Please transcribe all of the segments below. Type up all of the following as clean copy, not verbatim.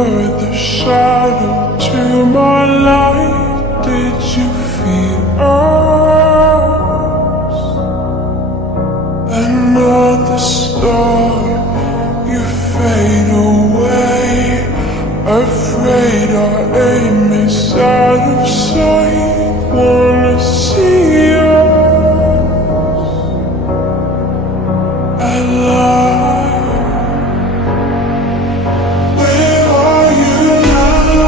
were the shadow to my light. Did you feel us? Another star, you fade away. Afraid our aim is out of sight. Wanna see us alive. Where are you now?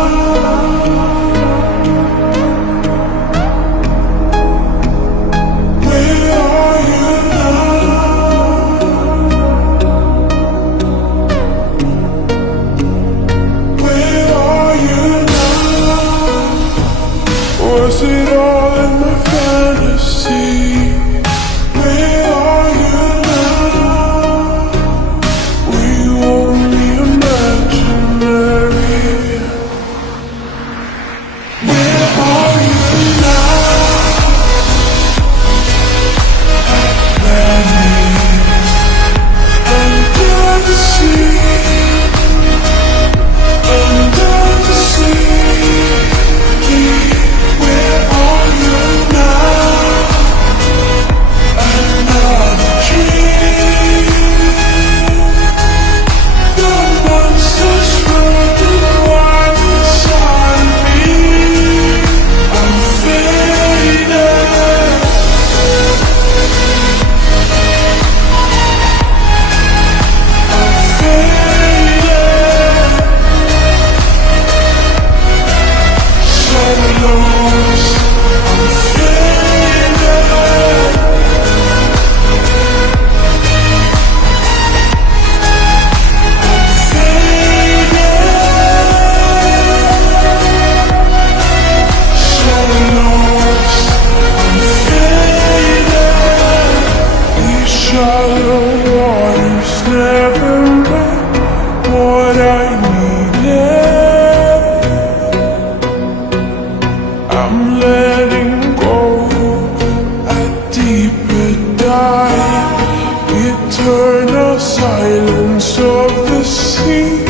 Where are you now? Where are you now? Was it all in my fantasy? Where are you now? Were you only imaginary? Where are you now? Under the sea, under the sea. Where are you now? Another dream. The monsters running wild inside me. I'm faded. I'm faded. Shadows. I'm faded. I'm faded. Shadows. I'm faded. These shallow waters never met what I needed. I'm letting go a deeper dive. Eternal silence of the sea.